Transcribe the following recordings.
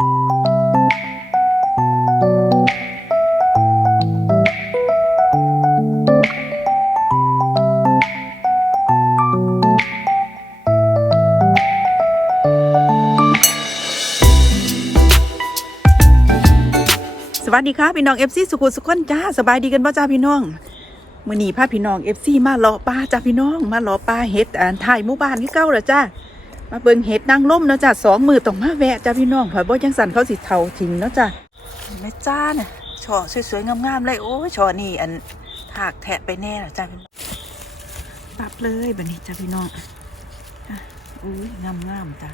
สวัสดีค่ะพี่น้องเอฟซีสุขุสุขคนจ้าสบายดีกันป่ะจ้าพี่น้องมื่อนี้พาพี่น้องเอฟซีมาเลาะปลาจ้าพี่น้อง มาเลาะปลาเห็ดอ่านถ่ายหมู่บ้านที่เก้าแล้วจ้า มาเบิ่งเห็ดนางล่มเนาะจ้าสองมือต้องมาแวะจ้าพี่น้องเผื่อบ่จังสันเขาสิเท่าทิ้งเนาะจ้าเห็นไหมจ้าเนี่ยช่อสวยๆงามๆเลยโอ้ยช่อนี่อันถากแทะไปแน่ละจ้าพี่น้องปรับเลยแบบนี้จ้าพี่น้องอุ้ยงามๆจ้า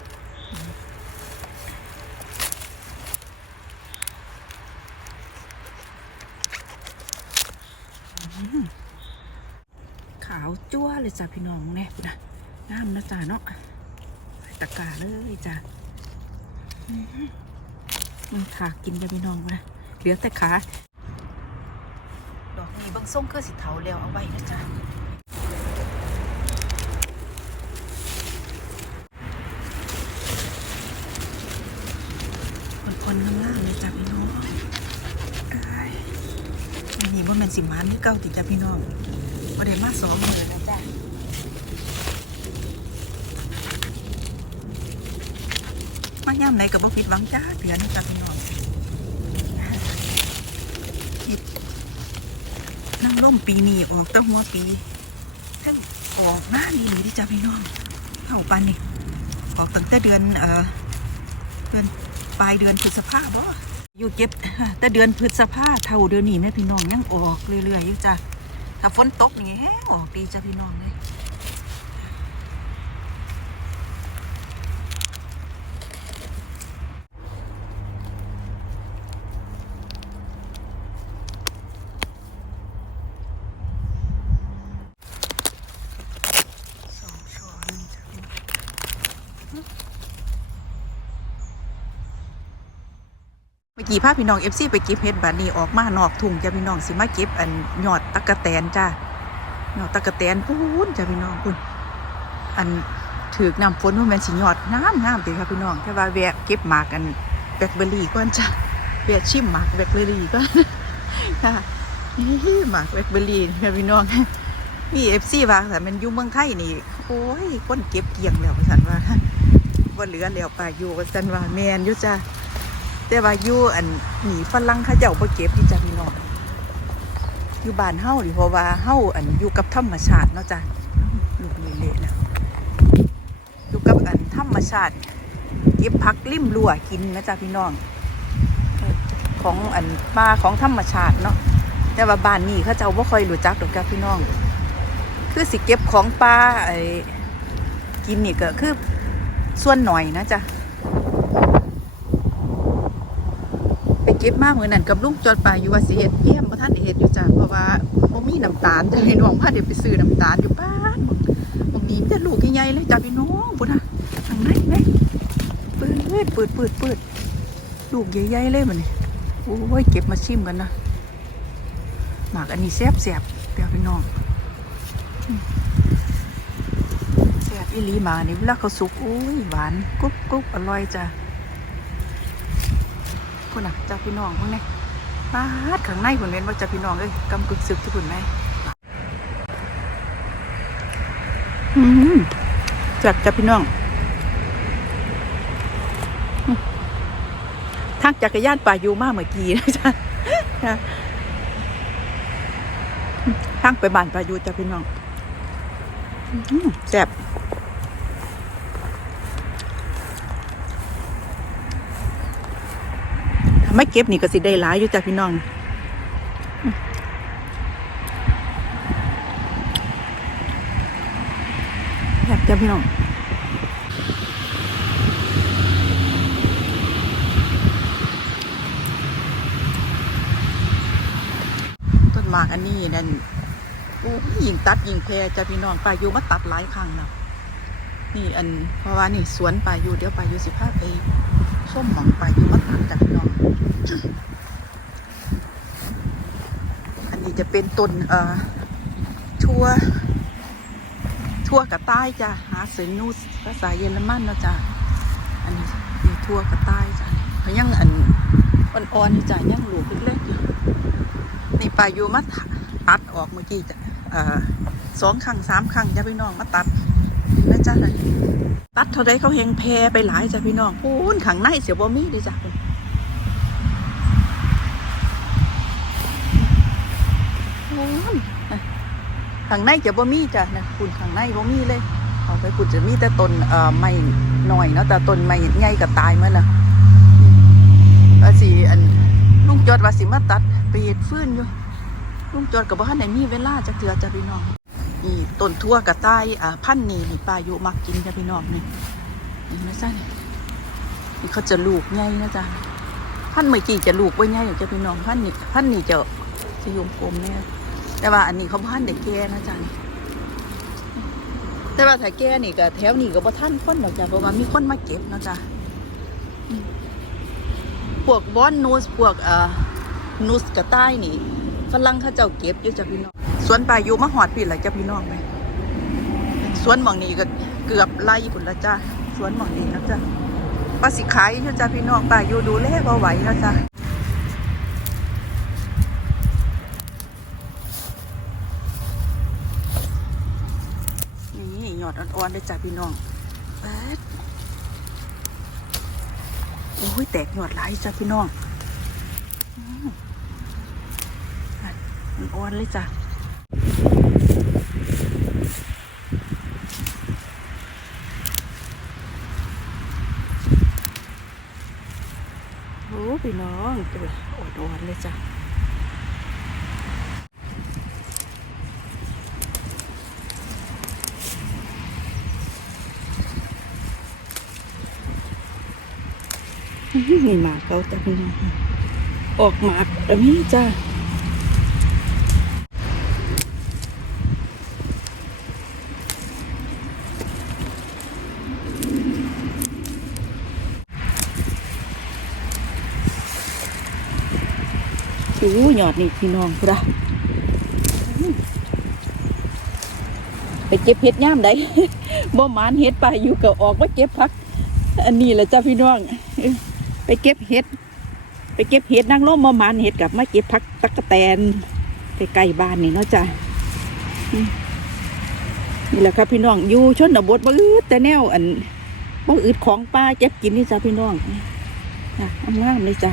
ขาวจั่วเลยจ้ะพี่น้องเนี่ยนะงามนะจ้ะเนาะ ตะกร้าเลยจ้ะอื้อหือมันขากินจ้ะพี่น้องนะเหลือแต่ขาดอกนี้เบางส้มเครือสีเทาแล้วเอาไว้นะจ้ะคนๆงามๆเลยจ้ะพี่น้องเอ้ยอันนี้ว่ามันสิมันที่เก้าติดจ้ะพี่น้องบ่ได้มาสองมือแล้วจ้ะ มาย่ำไหนกับบ่ผิดหวังจ้าเถื่อนจ้ะพี่น้องคิดน้ำร่มปีนี้ออกตั้งหัวปีทั้งออกหน้านี่นี่จ้ะพี่น้องเข้าปันนี่ออกตั้งแต่เดือนเอ่อเดือนปลายเดือนพฤษภาบ่อยู่เก็บแต่เดือนพฤษภาเท่าเดือนนี้แม่พี่น้องยังออกเรื่อยๆอยู่จ้ะถ้าฝนตกนี่แฮะออกดีจ้ะพี่น้องเลยสองช้อนจ้ะพี่น้องเมื่อ กี้พาพี่น้องเอฟซีไปเก็บเห็ดบานนี้ออกมานอกทุ่งจ้ะพี่น้องสิมาเก็บอันยอดตะกะแตนจ้าหยอดตะกะแตนพูนจ้ะพี่น้องคุณอันถือกน้ำฝนว่าแมันสิยอดงามงามเลยค่ะพี่น้องแต่ว่าแวะเก็บหมากกันแบล็คเบอร์รี่ก่อนจ้ะแวะชิมหมากแบล็คเบอร์รี่ก่อนค่ะนี่หมากแบล็คเบอร์รี่ค่ะพี่น้องมีเอฟซีว่าแต่มันอยู่เมืองไทยนี่โอ้ยคนเก็บเกลียงแล้วสันว่าว่าเหลือแล้วป่าอยู่ว่าสันว่าแมนอยู่จ้ะ แต่ว่าอยู่อันหนีฝรั่งเขาเจ้าบ่เก็บนี่จ้ะพี่น้องอยู่บ้านเฮาดิเพราะว่าเฮาอันอยู่กับธรรมชาติเนาะจ้ะลูกเละๆนะอยู่กับอันธรรมชาติเก็บผักริมรั้วกินนะจ้ะพี่น้อง ของอันป่าของธรรมชาติเนาะแต่ว่าบ้านนี้เขาเจ้าบ่ค่อยรู้จักดอกจ้ะพี่น้อง คือสิเก็บของป่าไอ้กินนี่ก็คือส่วนหน่อยนะจ้ะ ไป เก็บมากเหมือนนั่นกับลุงจอดป่าอยู่ว่าสิเฮ็ดเยี่ยมบ่ท่านได้เฮ็ดอยู่จ้ะเพราะว่าบ่มีน้ำตาลจะพี่น้องพาเดี๋ยวไปซื้อน้ำตาลอยู่บ้านบางนี้มีแต่ลูกใหญ่ๆเลยจ้ะพี่น้องพุ่นน่ะทางไหนแม่เปิดเปิดเปิดเปิดเปิดลูกใหญ่ๆเลยบัดนี้โอ้ยเก็บมาชิมกันนะหมากอันนี้แซ่บแซ่บเดี๋ยวพี่น้องอืมแซ่บอีหลีหมานี่เวลาเขาสุกโอ้ยหวานกรุบกรุบอร่อยจ้ะ คุณน่ะจ้าพี่น้องพวกนี้ปาดข้างในผมเน้นว่าจ้าพี่น้องเลยกำกึกซึกที่คุณไหมอืมจากจ้าพี่น้องทางจักรยานป่ายูมาเมื่อกี้นะจ้าทางไปบ้านป่ายูจ้าพี่น้องแซ่บ ถ้า ไม่เก็บนี่ก็สิได้หลายอยู่จ้ะพี่น้องแบบจ้ะพี่น้องต้นหมากอันนี้นั่นโอ้ยยิงตัดยิงแพรจ้ะพี่น้องป่ายูมาตัดหลายครั้งแล้วนี่อันเพราะว่านี่สวนป่ายูเดี๋ยวป่ายูสิพาไปส้มหมองป่ายู อันนี้จะเป็นต้นเอ่อทั่ว ทั่วกระต่ายจ้ะหาเซนนูสภาษาเยอรมันนะจ้ะอันนี้มีทั่วกระต่ายจ้ะเขายังอันอ่อนๆนี่จ้ะยังหลูกเล็กๆอยู่นี่ปลาอยู่มาตัดออกเมื่อกี้จ้ะอ่าสองครั้งสามครั้งจ้ะพี่น้องมาตัดนะจ้ะนะตัดเท่าใดเขาเฮงแพรไปหลายจ้ะพี่น้องพูนขังในเสียบ่มีดิจ้ะคุณพูนอะ ขังในจะบ่มีจ้ะนะคุณขังในบ่มีเลยเอาไปคุณจะมีแต่ต้นเอ่อไม้หน่อยเนาะแต่ต้นไม้ใหญ่ก็ตายหมาละว่าสิอันลุงจอดว่าสิมาตัดไปเฮ็ดฟื้นอยู่ลุงจอดกับว่าไหนมีเวลาจะเถื่อจะพี่น้องนี่ต้นทั่วกระต่ายอ่าพันนี่นี่ปลาอยู่มักกินจะพี่น้องนี่นี่นะจ๊ะนี่นี่เขาจะลูกใหญ่นะจ๊ะพันเมื่อกี้จะลูกไว้ใหญ่จะพี่น้องพันนี่พันนี่จะจะยมกลมแน่ แต่ว่าอันนี้เขาพันเด็กแก่นะจ๊ะแต่ว่าถ้าแก่นี่ก็แถวนี้ก็บ่ทันคนดอกจ้ะเพราะว่ามีคนมาเก็บเนาะจ้ะพวกบอนนูสพวกเอ่อนูสกระต่ายนี่ฝรั่งเขาเจ้าเก็บอยู่จ้ะพี่น้องสวนป่าอยู่มาหอดพี่ละจ้ะพี่น้องไปสวนหมองนี้ก็เกือบไล่พุ่นละจ้ะสวนหมองนี้นะจ้ะปลาสิขายอยู่จ้ะพี่น้องป่าอยู่ดูแลบ่ไหวนะจ้ะนี่หย อดอ่อนๆเลยจ้ะพี่น้องแปดโอ้ยแตกหนวดหลายจ้ะพี่น้องอืมอะมันอ่อนเลยจ้ะโอ้พี่น้องตัวอ่อนๆเลยจ้ะอื้อหือ นี่หมากเขาจ้ะพี่น้องออกหมากแบบนี้จ้ะโอ้ยอดนี่พี่น้องพุระไปเก็บเห็ดย่ามใดบ่หมานเห็ดไปอยู่ก็ออกมาเก็บพัก อันนี้แหละจ้าพี่น้อง ไปเก็บเห็ด ไปเก็บเห็ดนางร่มมามานเห็ดกับมาเก็บพักตักกะแตนไปใกล้บ้านนี่เนาะจ้ะนี่แหละครับพี่น้องอยู่ชนบทบ่อืดแต่แนวอันบ่อืดของป้าเก็บกินนี่จ้ะพี่น้องนะงามเลยจ้ะ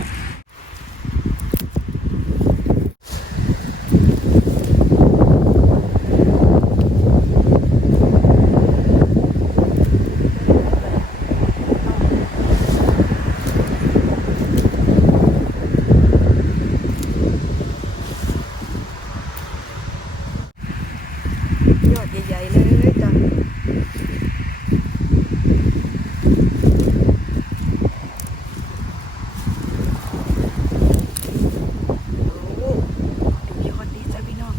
ยอดใหญ่ๆเลยจ้ะโอ้ดูยอดดีจ้ะพี่น้อง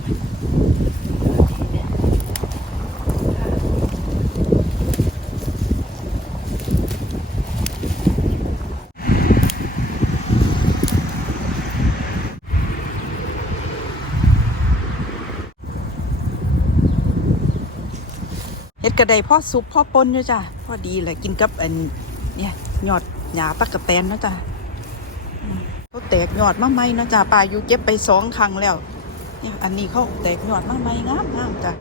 เฮ็ด กระไดพ่อซุปพ่อปนเนาะจ้ะพอดีเลยกินกับอันเนี่ยหยอดหยาตักกะแตนเนาะจ้ะเขาแตกหยอดมาไหมเนาะจ้ะปลาอยู่เก็บไปสองครั้งแล้วเนี่ยอันนี้เขาแตกหยอดมาไหมงามงามจ้ะ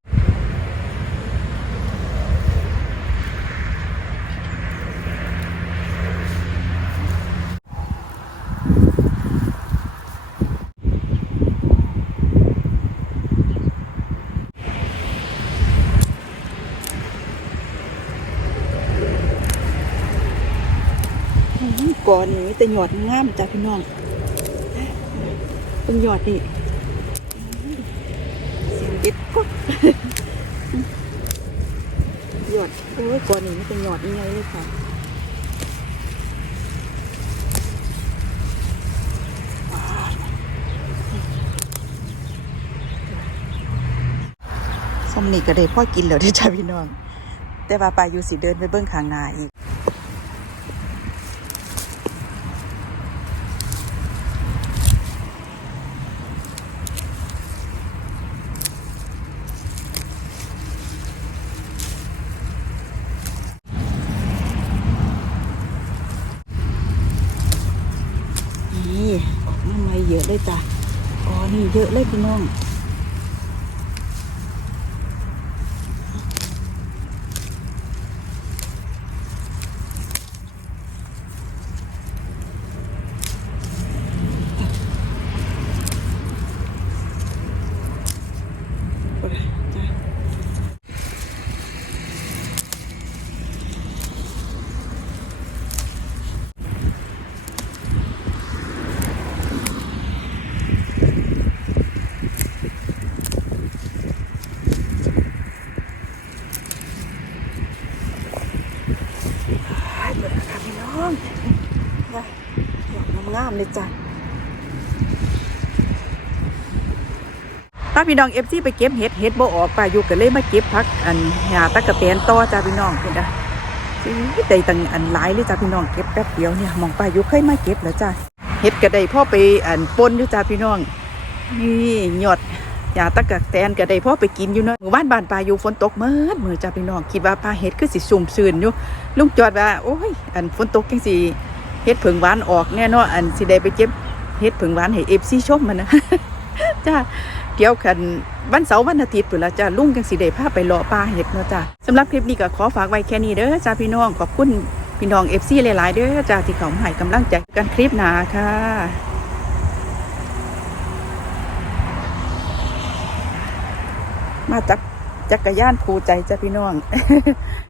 อื้อหือก่อนนี่มีแต่หยอดงามจ้ะพี่น้องเป็นหยอดนี่เสียงเด็ดก็หยอดโอ้ยก่อนนี่มีแต่หยอดยังไงเลยค่ะส้มนี่ก็ได้พ่อกินแล้วเด้อจ้ะพี่น้อง แต่ว่าปลาอยู่สิเดินไปเบื้องข้างหน้าอีก ทำไมเยอะเลยจ้ะอ๋อนี่ เยอะเลยพี่น้อง หายหมดแล้วค่ะพี่น้องนะดอกงามๆ เลยจ้ะป้าพี่น้องเอฟซีไปเก็บเห็ดเห็ดโบออกป้าอยู่ก็เลยมาเก็บพักอันหญ้าตะกะแตนต่อจ้าพี่น้องเห็นจ้ะซื้อได้ตั้งอันหลายเลยจ้าพี่น้องเก็บแป๊บเดียวเนี่ยมองป้าอยู่เคยมาเก็บแล้วจ้าเห็ดก็ได้พ่อไปอันปนอยู่จ้าพี่น้องนี่หยดหญ้าตะกะแตนก็ได้พ่อไปกินอยู่เนาะหมู่บ้านบ้านป้าอยู่ฝนตกเมื่อเมื่อจ้าพี่น้องคิดว่าป้าเห็ดคือสิสุ่มซื่นอยู่ลุงจอดว่าโอ้ยอันฝนตกจังสิ เฮ็ดผึ่งหวานออกแน่นอนอันสิได้ไปเก็บเฮ็ดผึ่งหวานให้ FC ชมมันนะจ้าเดี๋ยวคันวันเสาร์วันอาทิตย์พุ่นละจ้าลุงจังสิได้พาไปเลาะป่าเฮ็ดเนาะจ้าสำหรับคลิปนี้ก็ขอฝากไว้แค่นี้เด้อจ้าพี่น้องขอบคุณพี่น้อง FC หลายๆเด้อจ้าที่เขามาให้กำลังใจกันคลิปหนาค่ะมาจักจักรยานภูใจจ้าพี่น้อง